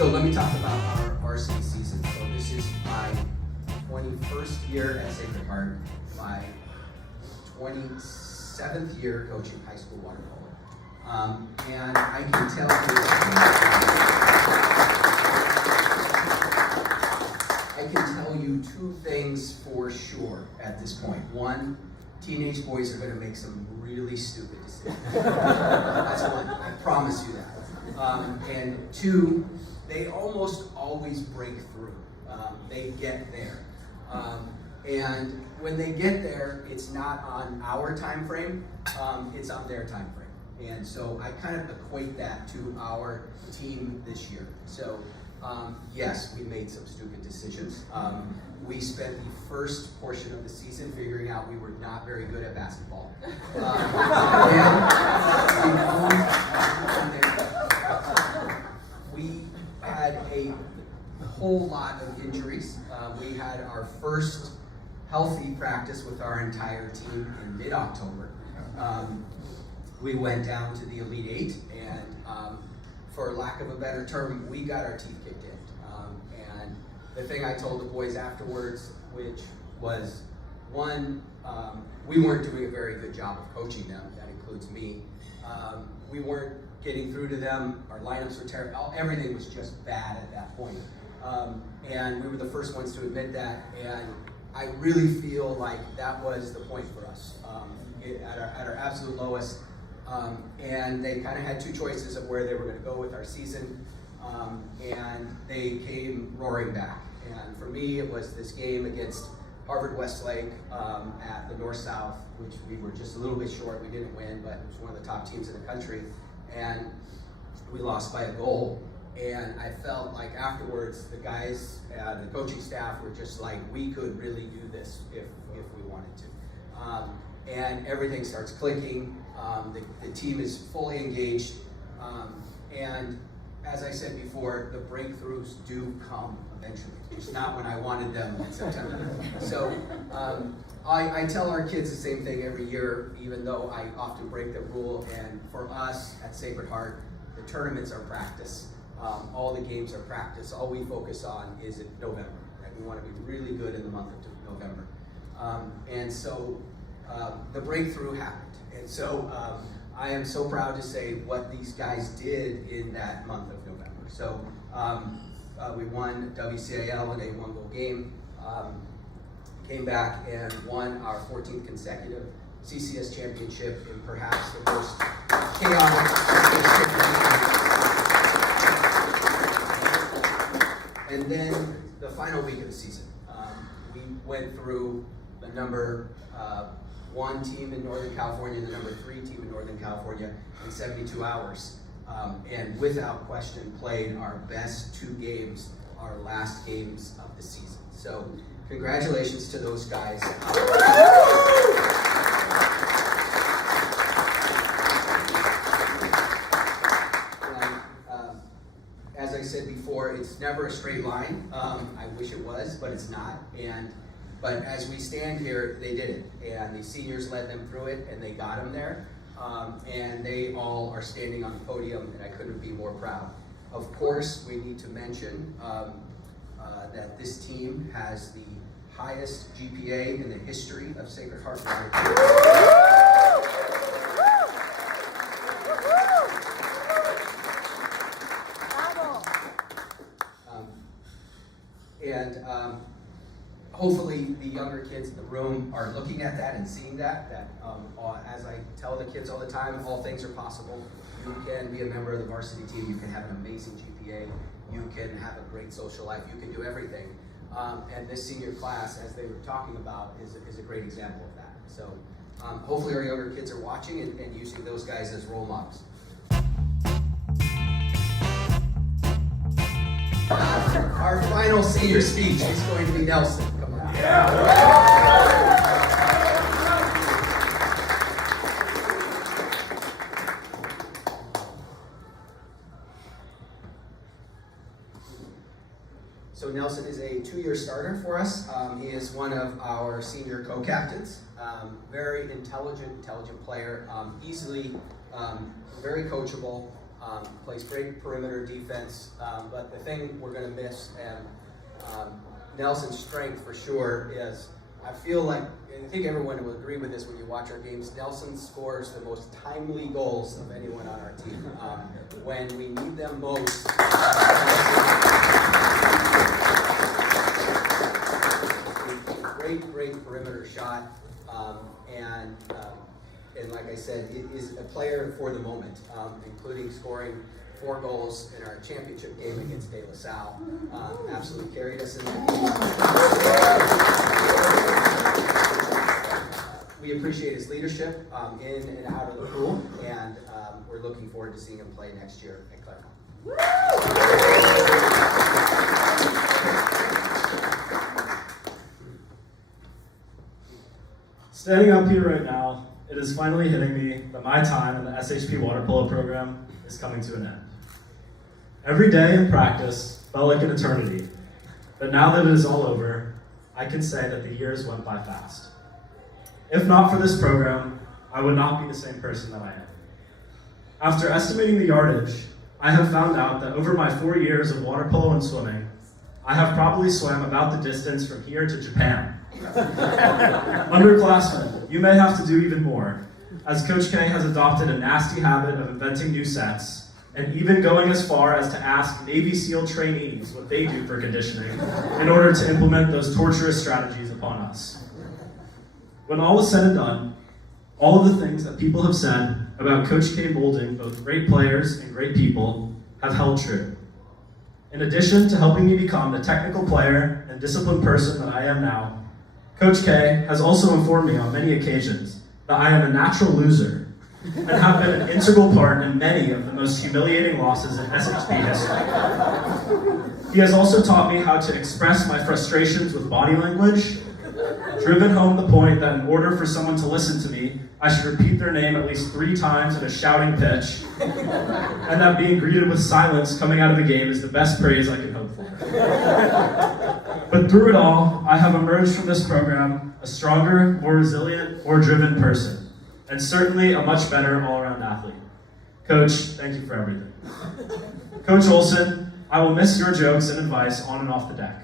So let me talk about our varsity season. So this is my 21st year at Sacred Heart, my 27th year coaching high school water polo. And I can tell you two things for sure at this point. One, teenage boys are going to make some really stupid decisions. That's one, I promise you that. And two, they almost always break through. They get there. And when they get there, it's not on our time frame, it's on their time frame. And so I kind of equate that to our team this year. So yes, we made some stupid decisions. We spent the first portion of the season figuring out we were not very good at basketball. We had a whole lot of injuries. We had our first healthy practice with our entire team in mid-October. We went down to the Elite Eight, and for lack of a better term, we got our teeth kicked in. And the thing I told the boys afterwards, which was, one, we weren't doing a very good job of coaching them. That includes me. We weren't getting through to them. Our lineups were terrible. Everything was just bad at that point. And we were the first ones to admit that. And I really feel like that was the point for us at our absolute lowest. And they kind of had two choices of where they were going to go with our season. And they came roaring back. And for me, it was this game against Harvard Westlake at the North-South, which we were just a little bit short. We didn't win, but it was one of the top teams in the country. And we lost by a goal. And I felt like afterwards, the guys, the coaching staff were just like, we could really do this if we wanted to. And everything starts clicking. The team is fully engaged. And as I said before, the breakthroughs do come eventually. It's not when I wanted them in September. So I tell our kids the same thing every year, even though I often break the rule. And for us at Sacred Heart, the tournaments are practice. All the games are practice. All we focus on is in November. Right? We want to be really good in the month of November. And so the breakthrough happened. And so I am so proud to say what these guys did in that month of November. So we won WCIL in a one-goal game, came back and won our 14th consecutive CCS championship in perhaps the most chaotic. And then the final week of the season, we went through the number 1 team in Northern California and the number 3 team in Northern California in 72 hours. And without question played our best 2 games, our last games of the season. So congratulations to those guys. As I said before, it's never a straight line. I wish it was, but it's not. But as we stand here, they did it. And the seniors led them through it, and they got them there. And they all are standing on the podium, and I couldn't be more proud. Of course, we need to mention that this team has the highest GPA in the history of Sacred Heart Water Polo. Hopefully the younger kids in the room are looking at that and seeing that as I tell the kids all the time, all things are possible. You can be a member of the varsity team, you can have an amazing GPA, you can have a great social life, you can do everything. And this senior class, as they were talking about, is a great example of that. So hopefully our younger kids are watching and using those guys as role models. Our final senior speech is going to be Nelson. Come on. So Nelson is a 2-year starter for us. He is one of our senior co-captains. Very intelligent player, easily very coachable. plays great perimeter defense, but the thing we're going to miss, and Nelson's strength for sure is, I feel like, and I think everyone will agree with this when you watch our games, Nelson scores the most timely goals of anyone on our team. When we need them most, great perimeter shot, and like I said, it is a player for the moment, including scoring 4 goals in our championship game against De La Salle. Absolutely carried us in that game. We appreciate his leadership in and out of the pool, and we're looking forward to seeing him play next year at Claremont. Standing up here right now, it is finally hitting me that my time in the SHP water polo program is coming to an end. Every day in practice felt like an eternity, but now that it is all over, I can say that the years went by fast. If not for this program, I would not be the same person that I am. After estimating the yardage, I have found out that over my 4 years of water polo and swimming, I have probably swam about the distance from here to Japan. Underclassmen, you may have to do even more, as Coach K has adopted a nasty habit of inventing new sets, and even going as far as to ask Navy SEAL trainees what they do for conditioning in order to implement those torturous strategies upon us. When all is said and done, all of the things that people have said about Coach K molding both great players and great people have held true. In addition to helping me become the technical player and disciplined person that I am now, Coach K has also informed me on many occasions that I am a natural loser and have been an integral part in many of the most humiliating losses in SHP history. He has also taught me how to express my frustrations with body language, driven home the point that in order for someone to listen to me, I should repeat their name at least 3 times at a shouting pitch, and that being greeted with silence coming out of a game is the best praise I can hope for. But through it all, I have emerged from this program a stronger, more resilient, more driven person, and certainly a much better all-around athlete. Coach, thank you for everything. Coach Olson, I will miss your jokes and advice on and off the deck.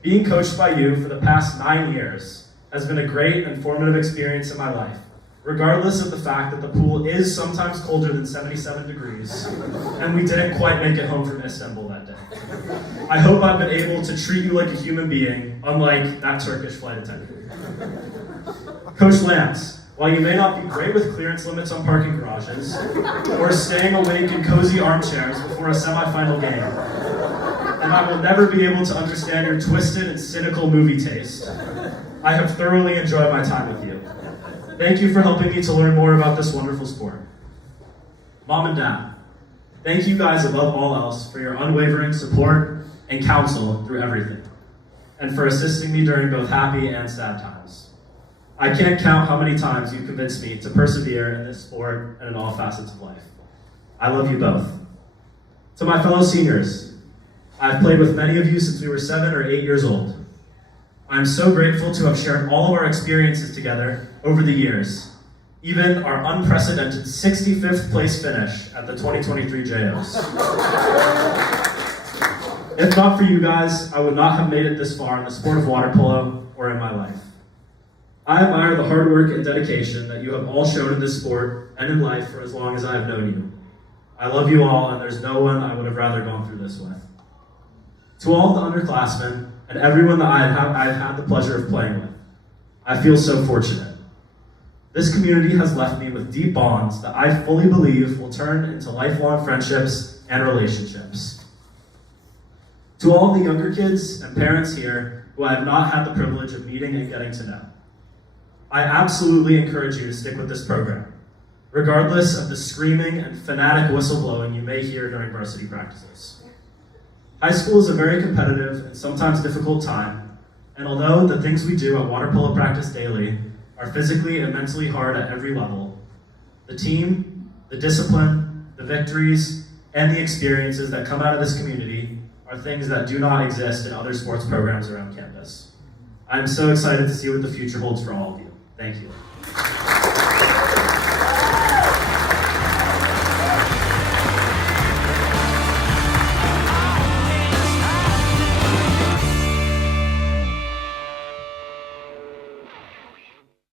Being coached by you for the past 9 years has been a great and formative experience in my life, regardless of the fact that the pool is sometimes colder than 77 degrees, and we didn't quite make it home from Istanbul that day. I hope I've been able to treat you like a human being, unlike that Turkish flight attendant. Coach Lance, while you may not be great with clearance limits on parking garages, or staying awake in cozy armchairs before a semifinal game, and I will never be able to understand your twisted and cynical movie taste, I have thoroughly enjoyed my time with you. Thank you for helping me to learn more about this wonderful sport. Mom and Dad, thank you guys above all else for your unwavering support and counsel through everything, and for assisting me during both happy and sad times. I can't count how many times you've convinced me to persevere in this sport and in all facets of life. I love you both. To my fellow seniors, I've played with many of you since we were 7 or 8 years old. I'm so grateful to have shared all of our experiences together over the years, even our unprecedented 65th place finish at the 2023 JOs. If not for you guys, I would not have made it this far in the sport of water polo or in my life. I admire the hard work and dedication that you have all shown in this sport and in life for as long as I have known you. I love you all, and there's no one I would have rather gone through this with. To all the underclassmen and everyone that I've had the pleasure of playing with, I feel so fortunate. This community has left me with deep bonds that I fully believe will turn into lifelong friendships and relationships. To all the younger kids and parents here who I have not had the privilege of meeting and getting to know, I absolutely encourage you to stick with this program, regardless of the screaming and fanatic whistleblowing you may hear during varsity practices. High school is a very competitive and sometimes difficult time, and although the things we do at water polo practice daily are physically and mentally hard at every level, the team, the discipline, the victories, and the experiences that come out of this community are things that do not exist in other sports programs around campus. I am so excited to see what the future holds for all of you. Thank you.